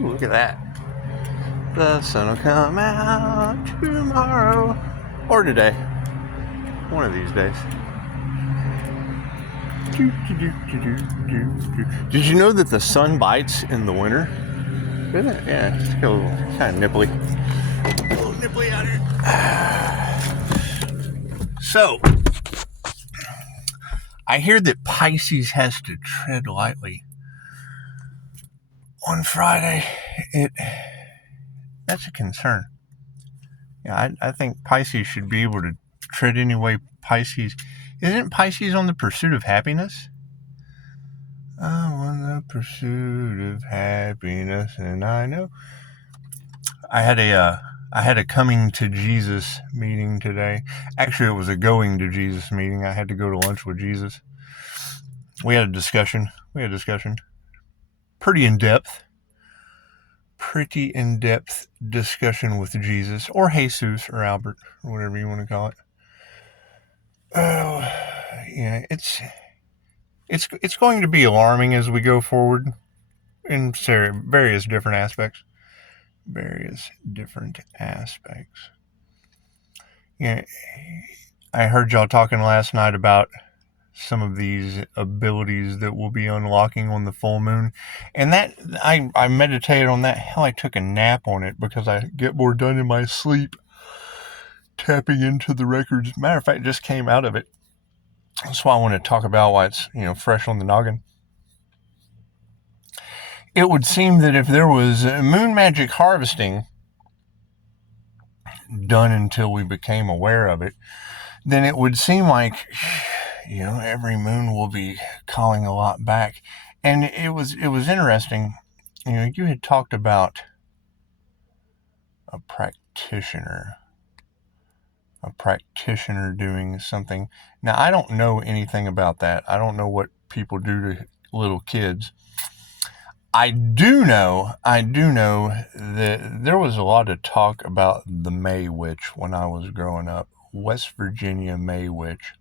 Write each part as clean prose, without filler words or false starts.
Ooh, look at that. The sun will come out tomorrow. Or today. One of these days. Did you know that the sun bites in the winter? Isn't it? Yeah, it's a little kind of nipply. A little nipply out here. So, I hear that Pisces has to tread lightly. On Friday, that's a concern. Yeah, I think Pisces should be able to tread any way Pisces. Isn't Pisces on the pursuit of happiness? I'm on the pursuit of happiness, and I know. I had a coming to Jesus meeting today. Actually, it was a going to Jesus meeting. I had to go to lunch with Jesus. We had a discussion. Pretty in-depth discussion with Jesus, or Hey Zeus, or Albert, or whatever you want to call it. Oh, yeah, it's going to be alarming as we go forward in various different aspects. Yeah, I heard y'all talking last night about some of these abilities that will be unlocking on the full moon, and that I meditated on that. Hell, I took a nap on it because I get more done in my sleep tapping into the records. Matter of fact, it just came out of it. That's why I want to talk about why it's fresh on the noggin. It would seem that if there was moon magic harvesting done until we became aware of it, then it would seem like every moon will be calling a lot back. And it was interesting. You had talked about a practitioner doing something. Now, I don't know anything about that. I don't know what people do to little kids. I do know that there was a lot of talk about the May Witch when I was growing up. West Virginia May Witch.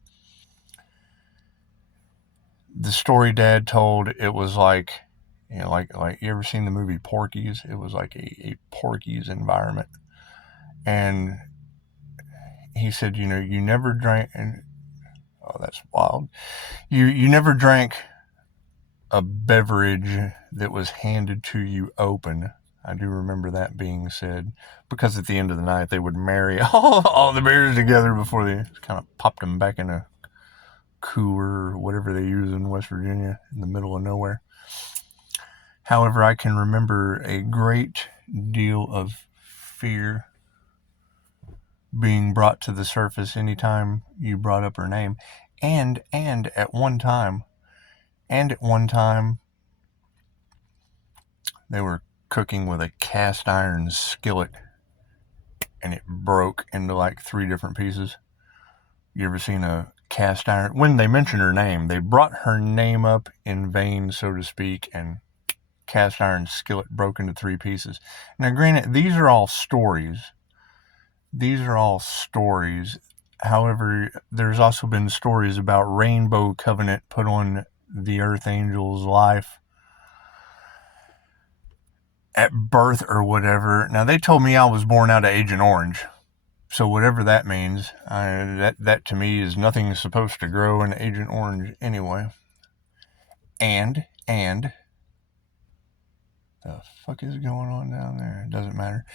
The story Dad told, it was like, like you ever seen the movie Porky's? It was like a Porky's environment. And he said, you never drank, and oh, that's wild. You never drank a beverage that was handed to you open. I do remember that being said, because at the end of the night they would marry all the beers together before they kind of popped them back in a cooler or whatever they use in West Virginia in the middle of nowhere. However, I can remember a great deal of fear being brought to the surface anytime you brought up her name. And at one time, they were cooking with a cast iron skillet and it broke into like 3 different pieces. You ever seen a cast iron? When they mentioned her name, they brought her name up in vain, so to speak, and cast iron skillet broke into 3 pieces. Now, granted, these are all stories. However, there's also been stories about rainbow covenant put on the earth angel's life at birth or whatever. Now, they told me I was born out of Agent Orange. So whatever that means, that to me is nothing supposed to grow in Agent Orange anyway. And the fuck is going on down there? It doesn't matter.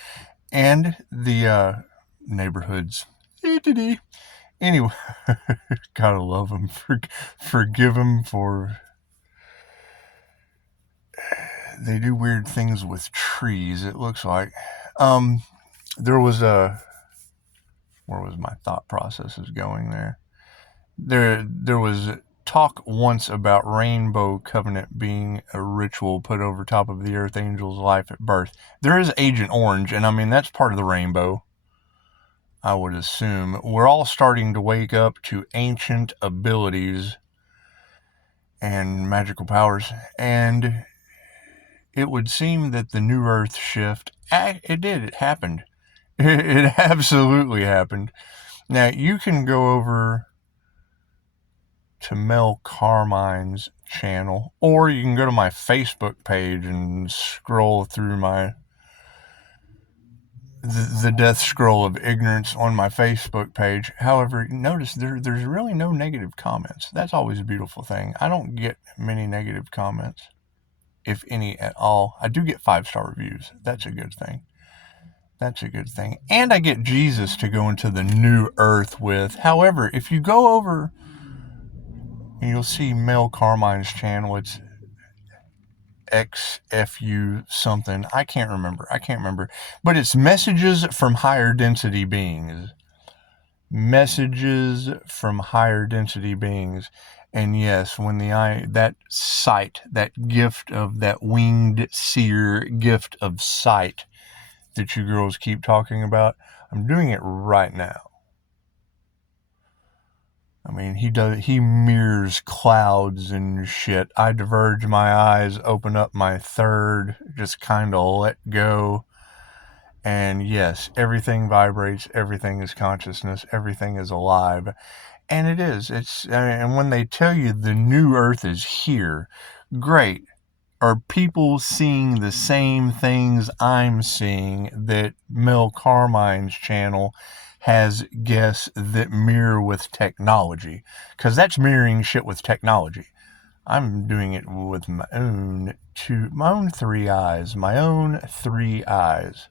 And the neighborhoods. Anyway, gotta love them. Forgive them for... They do weird things with trees, it looks like. There was a... Where was my thought processes going there? There was talk once about rainbow covenant being a ritual put over top of the earth angel's life at birth. There is Agent Orange, and I mean, that's part of the rainbow, I would assume. We're all starting to wake up to ancient abilities and magical powers, and it would seem that the New Earth shift, it happened. It absolutely happened. Now, you can go over to Mel Carmine's channel, or you can go to my Facebook page and scroll through the death scroll of ignorance on my Facebook page. However, notice there's really no negative comments. That's always a beautiful thing. I don't get many negative comments, if any at all. I do get 5-star reviews. That's a good thing. That's a good thing. And I get Jesus to go into the new earth with. However, if you go over and you'll see Mel Carmine's channel, it's XFU something. I can't remember. But it's messages from higher density beings. Messages from higher density beings. And yes, when that sight, that gift of that winged seer gift of sight that you girls keep talking about, I'm doing it right now. I mean, he mirrors clouds and shit. I diverge my eyes, open up my third, just kind of let go. And yes, everything vibrates, everything is consciousness, everything is alive. And it is. And when they tell you the new earth is here, great. Are people seeing the same things I'm seeing that Mel Carmine's channel has guests that mirror with technology? Because that's mirroring shit with technology. I'm doing it with my own 3 eyes. My own 3 eyes.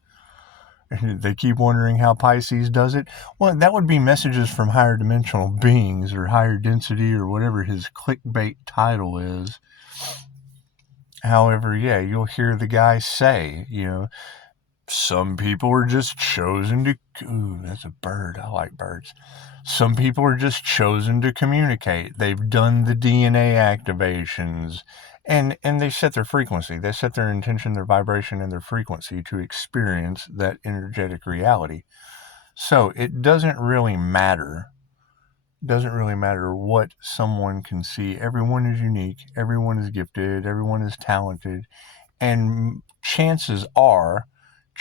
They keep wondering how Pisces does it. Well, that would be messages from higher dimensional beings or higher density or whatever his clickbait title is. However, yeah, you'll hear the guy say, some people are just chosen to... Ooh, that's a bird. I like birds. Some people are just chosen to communicate. They've done the DNA activations. And they set their frequency. They set their intention, their vibration, and their frequency to experience that energetic reality. So it doesn't really matter. Doesn't really matter what someone can see. Everyone is unique. Everyone is gifted. Everyone is talented. And chances are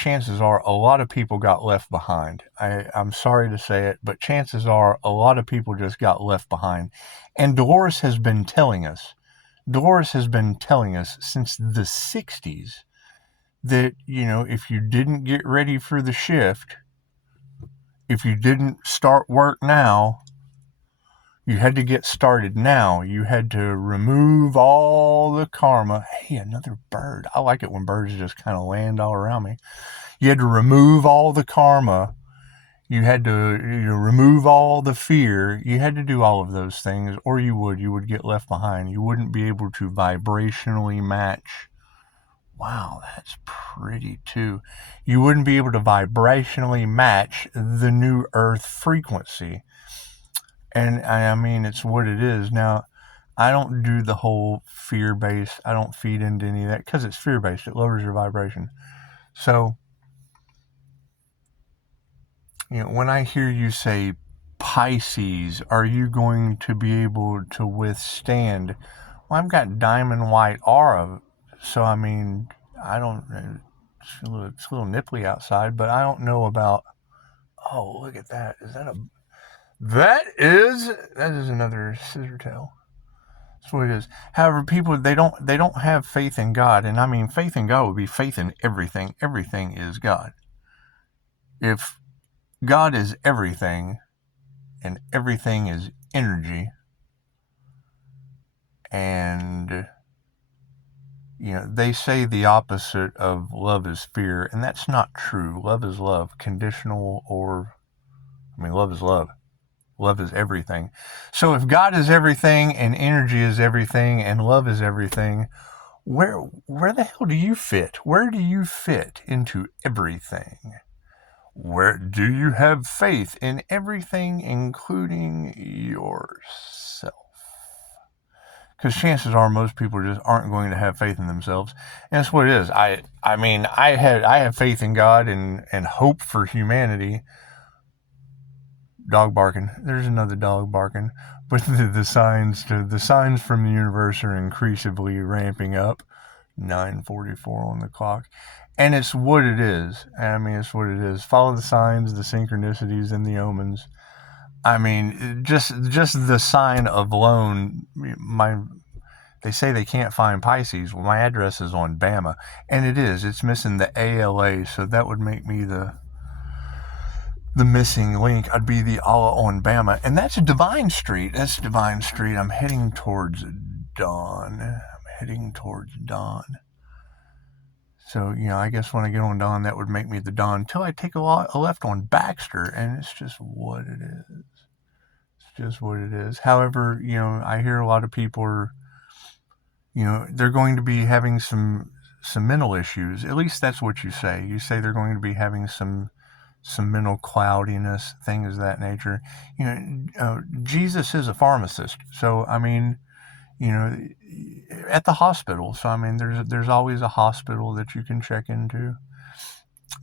a lot of people got left behind. I'm sorry to say it, but chances are a lot of people just got left behind. And Dolores has been telling us since the 60s that, if you didn't get ready for the shift, if you didn't start work now, you had to get started now. You had to remove all the karma. Hey, another bird. I like it when birds just kind of land all around me. You had to remove all the karma. You had to remove all the fear. You had to do all of those things, or you would get left behind. You wouldn't be able to vibrationally match. Wow, that's pretty too. You wouldn't be able to vibrationally match the new earth frequency. And I mean, it's what it is. Now, I don't do the whole fear-based. I don't feed into any of that because it's fear-based. It lowers your vibration. So, when I hear you say Pisces, are you going to be able to withstand? Well, I've got diamond white aura. So, I mean, I don't, it's a little nipply outside, but I don't know about, oh, look at that. That is another scissor tail. That's what it is. However, people, they don't have faith in God. And I mean, faith in God would be faith in everything. Everything is God. If God is everything and everything is energy, and they say the opposite of love is fear, and that's not true. Love is love, conditional, love is love. Love is everything. So if God is everything and energy is everything and love is everything, where the hell do you fit? Where do you fit into everything? Where do you have faith in everything, including yourself? Because chances are most people just aren't going to have faith in themselves. And that's what it is. I have faith in God and hope for humanity. Dog barking. There's another dog barking. But the signs from the universe are increasingly ramping up. 9:44 on the clock. And it's what it is. It's what it is. Follow the signs, the synchronicities, and the omens. I mean, just the sign alone. They say they can't find Pisces. Well, my address is on Bama, and it is. It's missing the ALA, so that would make me the missing link. I'd be the Allah on Bama, and that's Divine Street. That's Divine Street. I'm heading towards dawn. So, I guess when I get on Dawn, that would make me the Dawn until I take a left on Baxter, and it's just what it is. It's just what it is. However, I hear a lot of people are, they're going to be having some mental issues. At least that's what you say. You say they're going to be having some mental cloudiness, things of that nature. Jesus is a pharmacist, so I mean, at the hospital. So I mean, there's always a hospital that you can check into.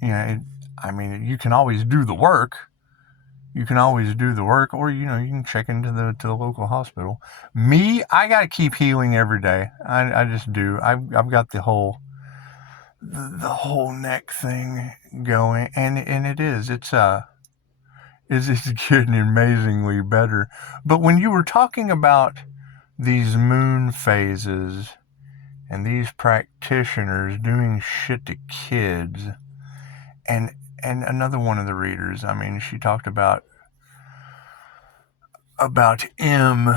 I mean, you can always do the work. Or you can check into the local hospital. Me, I gotta keep healing every day. I just do. I've got the whole neck thing going, and it's getting amazingly better. But when you were talking about these moon phases and these practitioners doing shit to kids, and another one of the readers, I mean, she talked about M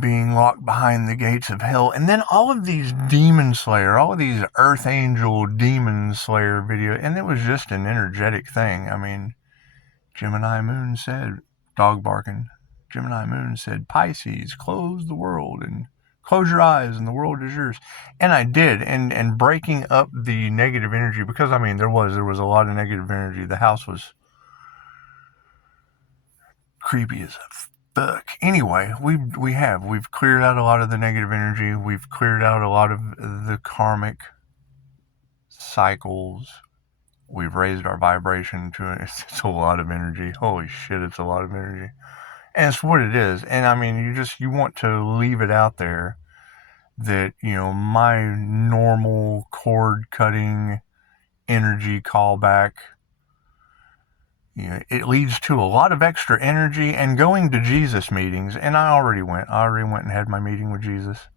being locked behind the gates of hell, and then all of these demon slayer, all of these earth angel demon slayer video, and it was just an energetic thing. I mean, Gemini Moon said, dog barking, Gemini Moon said, Pisces, close the world and close your eyes and the world is yours. And I did, and breaking up the negative energy, because I mean, there was a lot of negative energy. The house was creepy as fuck. Anyway, we've cleared out a lot of the negative energy. We've cleared out a lot of the karmic cycles. We've raised our vibration to it. It's a lot of energy. Holy shit, it's a lot of energy. And it's what it is. And I mean, you want to leave it out there that, my normal cord cutting energy callback, it leads to a lot of extra energy and going to Jesus meetings. And I already went and had my meeting with Jesus.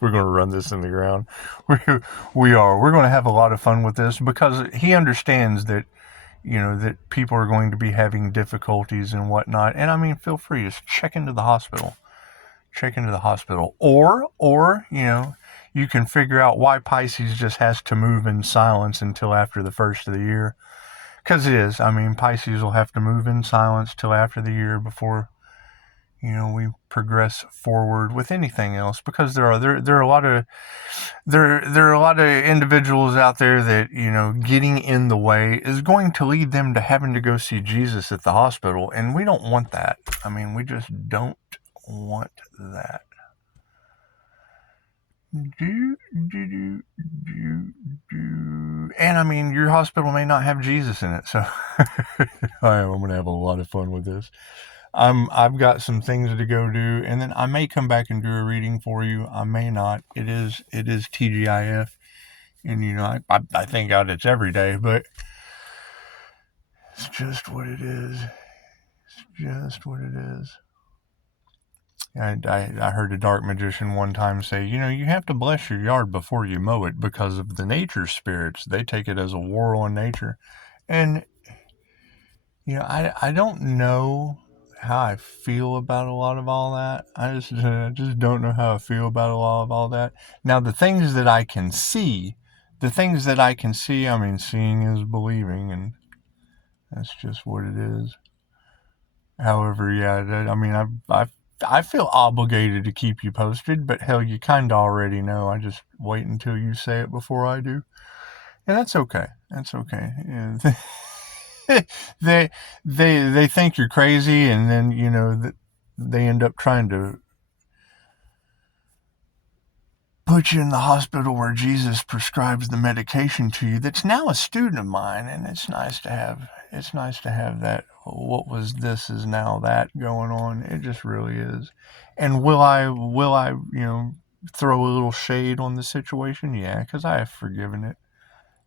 We're going to run this in the ground. We are. We're going to have a lot of fun with this because he understands that, that people are going to be having difficulties and whatnot. And I mean, feel free to check into the hospital. Or, you can figure out why Pisces just has to move in silence until after the first of the year. Because it is. I mean, Pisces will have to move in silence till after the year before, we progress forward with anything else. Because there are a lot of individuals out there that, getting in the way is going to lead them to having to go see Jesus at the hospital, and we don't want that. I mean, we just don't want that. And I mean, your hospital may not have Jesus in it, so I'm going to have a lot of fun with this. I've got some things to go do, and then I may come back and do a reading for you. I may not. It is TGIF, and I think out it's every day, but it's just what it is. I heard a dark magician one time say, you have to bless your yard before you mow it because of the nature spirits. They take it as a war on nature. And, I don't know how I feel about a lot of all that. I just don't know how I feel about a lot of all that. Now, the things that I can see, I mean, seeing is believing, and that's just what it is. However, yeah, I mean, I feel obligated to keep you posted, but hell, you kind of already know. I just wait until you say it before I do. And that's okay. Yeah. They think you're crazy, and then, they end up trying to put you in the hospital where Jesus prescribes the medication to you. That's now a student of mine, and it's nice to have that. What was this is now that going on. It just really is. And will I throw a little shade on the situation? Yeah, because I have forgiven it.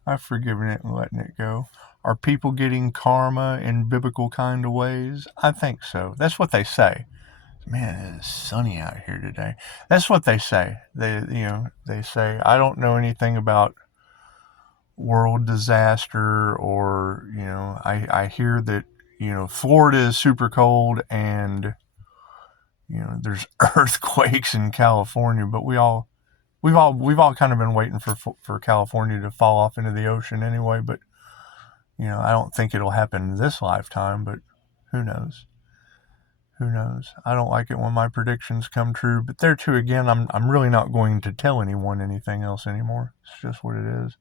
I've forgiven it and letting it go. Are people getting karma in biblical kind of ways? I think so. That's what they say. Man, it is sunny out here today. That's what they say. They say, I don't know anything about world disaster, or, I hear that, Florida is super cold and, there's earthquakes in California, but we've all kind of been waiting for California to fall off into the ocean anyway, but, I don't think it'll happen this lifetime, but who knows? Who knows? I don't like it when my predictions come true, but there too, again, I'm really not going to tell anyone anything else anymore. It's just what it is.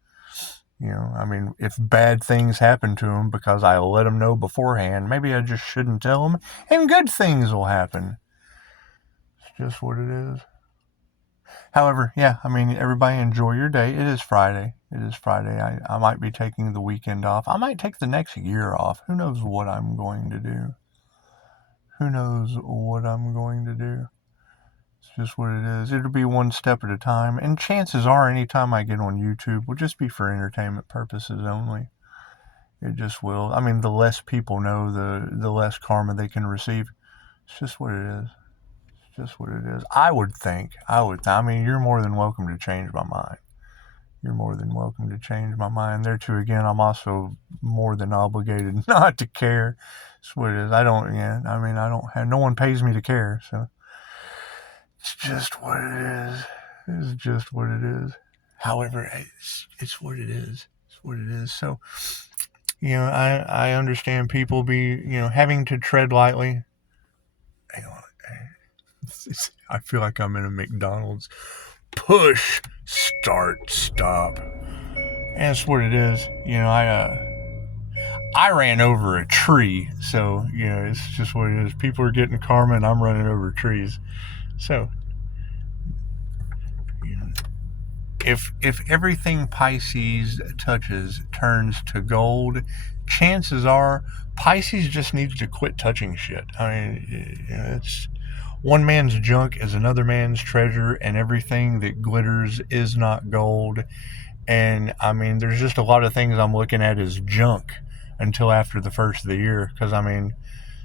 If bad things happen to them because I let them know beforehand, maybe I just shouldn't tell them, and good things will happen. It's just what it is. However, everybody enjoy your day. It is Friday. I might be taking the weekend off. I might take the next year off. Who knows what I'm going to do? It's just what it is. It'll be one step at a time. And chances are, anytime I get on YouTube, will just be for entertainment purposes only. It just will. The less people know, the less karma they can receive. It's just what it is. I would think. You're more than welcome to change my mind. There too, again, I'm also more than obligated not to care. That's what it is. I don't have, no one pays me to care, so it's just what it is. However, it's what it is. So, I understand people having to tread lightly. Hang on. I feel like I'm in a McDonald's. Push, start, stop. And that's what it is. I ran over a tree, so it's just what it is. People are getting karma, and I'm running over trees. So, if everything Pisces touches turns to gold, chances are Pisces just needs to quit touching shit. It's one man's junk is another man's treasure, and everything that glitters is not gold. And there's just a lot of things I'm looking at as junk until after the first of the year, because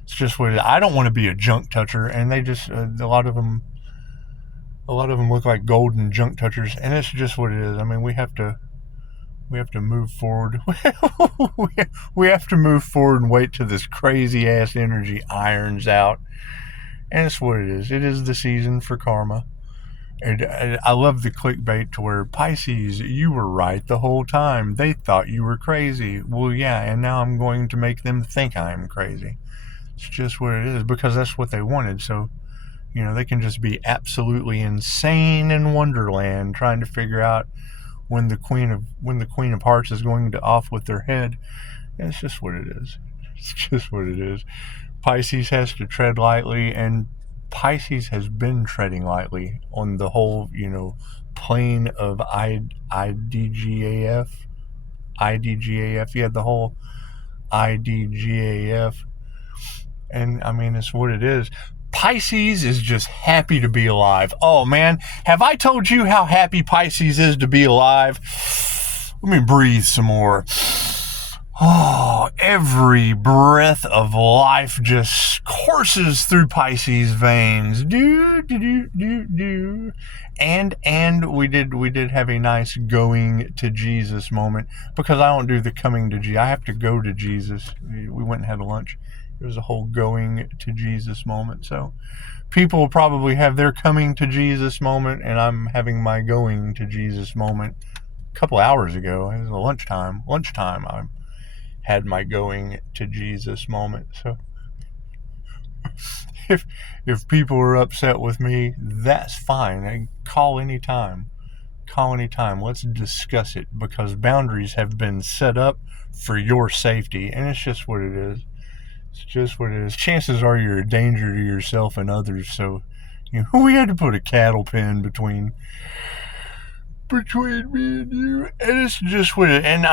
it's just what it is. I don't want to be a junk toucher, and they just a lot of them look like golden junk touchers, and it's just what it is. We have to move forward. We have to move forward and wait till this crazy ass energy irons out. And it's what it is. It is the season for karma. And I love the clickbait to where, Pisces, you were right the whole time. They thought you were crazy. Well, yeah, and now I'm going to make them think I'm crazy. It's just what it is, because that's what they wanted. So, they can just be absolutely insane in Wonderland trying to figure out when the Queen of Hearts is going to off with their head. And it's just what it is. Pisces has to tread lightly, and Pisces has been treading lightly on the whole, plane of IDGAF. Yeah, the whole IDGAF. And it's what it is. Pisces is just happy to be alive. Oh man, have I told you how happy Pisces is to be alive? Let me breathe some more. Oh, every breath of life just courses through Pisces veins. And we did have a nice going to Jesus moment, because I don't do the coming to Jesus. I have to go to Jesus. We went and had lunch. It was a whole going to Jesus moment. So people will probably have their coming to Jesus moment, and I'm having my going to Jesus moment a couple hours ago. It was lunchtime. I had my going to Jesus moment. So if people are upset with me, that's fine. Call anytime. Let's discuss it, because boundaries have been set up for your safety, and it's just what it is. Chances are you're a danger to yourself and others, so we had to put a cattle pen between me and you, and it's just what it. And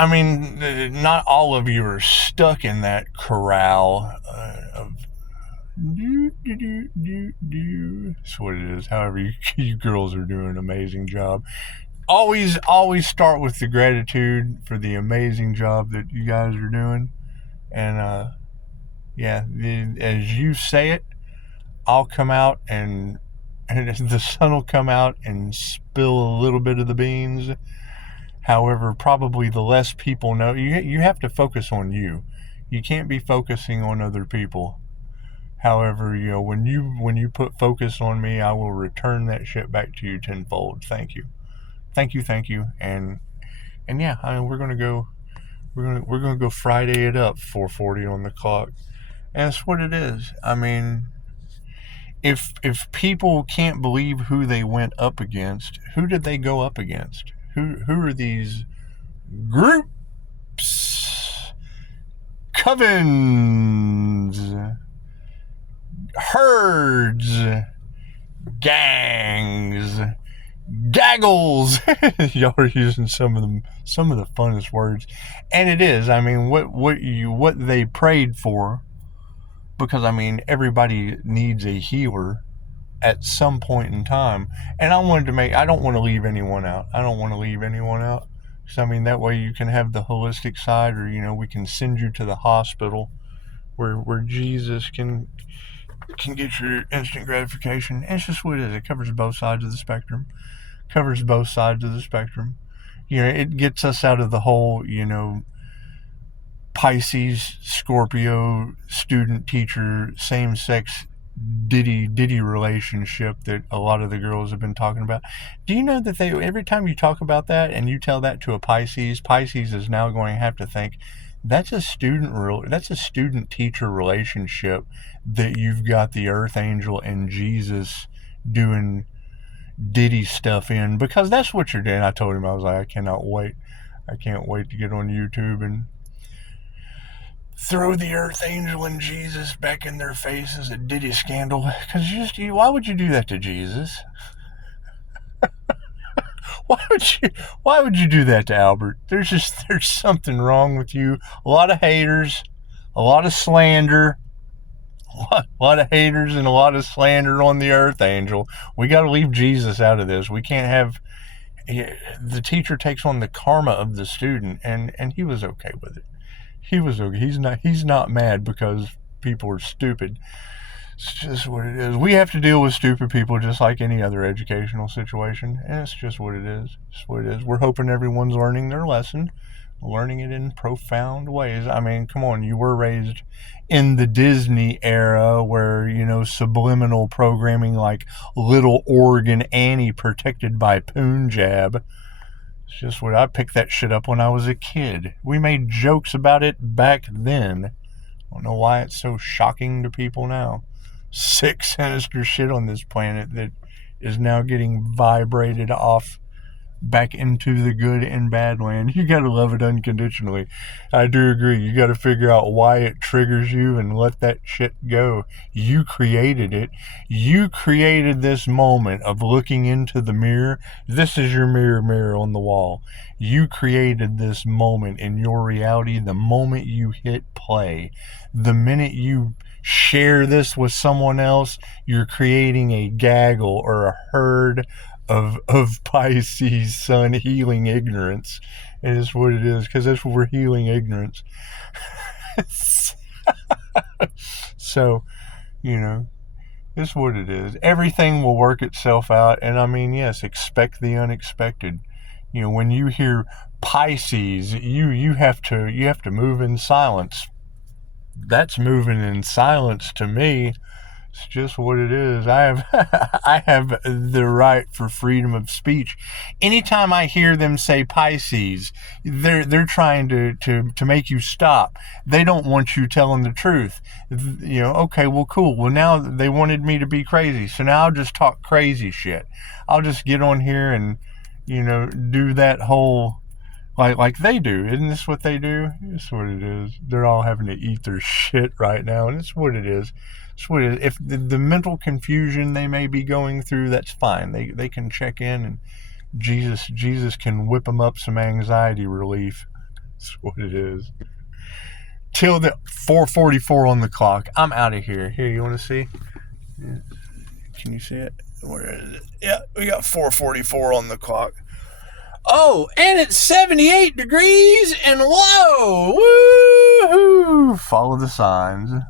not all of you are stuck in that corral of That's what it is. However, you girls are doing an amazing job. always start with the gratitude for the amazing job that you guys are doing. And yeah, as you say it, I'll come out and the sun will come out and spill a little bit of the beans. However, probably the less people know, you have to focus on you. You can't be focusing on other people. However, when you put focus on me, I will return that shit back to you tenfold. Thank you, thank you. And yeah, I mean, we're gonna go Friday it up, 4:40 on the clock. And that's what it is. I mean, if people can't believe who they went up against, who did they go up against? Who are these groups, covens, herds, gangs, gaggles? Y'all are using some of the funnest words, and it is. I mean, what they prayed for, because I mean, everybody needs a healer at some point in time, and I don't want to leave anyone out. So I mean, that way you can have the holistic side, or we can send you to the hospital where Jesus can get your instant gratification. And it's just what it is. It covers both sides of the spectrum. It gets us out of the whole, Pisces, Scorpio, student, teacher, same sex ditty relationship that a lot of the girls have been talking about. Do you know that every time you talk about that and you tell that to a Pisces is now going to have to think that's a student teacher relationship that you've got the earth angel and Jesus doing ditty stuff in, because that's what you're doing. I told him, I was like, I can't wait to get on YouTube and throw the earth angel and Jesus back in their faces, a ditty scandal. Because why would you do that to Jesus? Why would you do that to Albert? There's something wrong with you. A lot of haters, a lot of slander, a lot of haters and a lot of slander on the earth angel. We got to leave Jesus out of this. We can't have the teacher takes on the karma of the student, and he was okay with it. He was okay. He's not mad because people are stupid. It's just what it is. We have to deal with stupid people just like any other educational situation, and it's just what it is. It's what it is. We're hoping everyone's learning their lesson, learning it in profound ways. I mean, come on, you were raised in the Disney era where, subliminal programming like Little Oregon Annie protected by Punjab. It's just what I picked that shit up when I was a kid. We made jokes about it back then. I don't know why it's so shocking to people now. Sick, sinister shit on this planet that is now getting vibrated off back into the good and bad land. You gotta love it unconditionally. I do agree. You gotta figure out why it triggers you and let that shit go. You created it. You created this moment of looking into the mirror. This is your mirror on the wall. You created this moment in your reality the moment you hit play. The minute you share this with someone else, you're creating a gaggle or a herd of Pisces sun healing ignorance. And it's what it is, because that's what we're healing, ignorance. So, it's what it is. Everything will work itself out. And I mean, yes, expect the unexpected. When you hear Pisces, you have to move in silence. That's moving in silence to me. It's just what it is. I have the right for freedom of speech. Anytime I hear them say Pisces, they're trying to make you stop. They don't want you telling the truth. Okay, well, cool. Well, now they wanted me to be crazy, so now I'll just talk crazy shit. I'll just get on here and do that whole like they do. Isn't this what they do? It's what it is. They're all having to eat their shit right now, and it's what it is. It's what it is. If the mental confusion they may be going through, that's fine. They can check in, and Jesus can whip them up some anxiety relief. That's what it is. Till the 4:44 on the clock. I'm out of here. Here, you want to see? Can you see it? Where is it? Yeah, we got 4:44 on the clock. Oh, and it's 78 degrees and whoa! Woohoo! Follow the signs.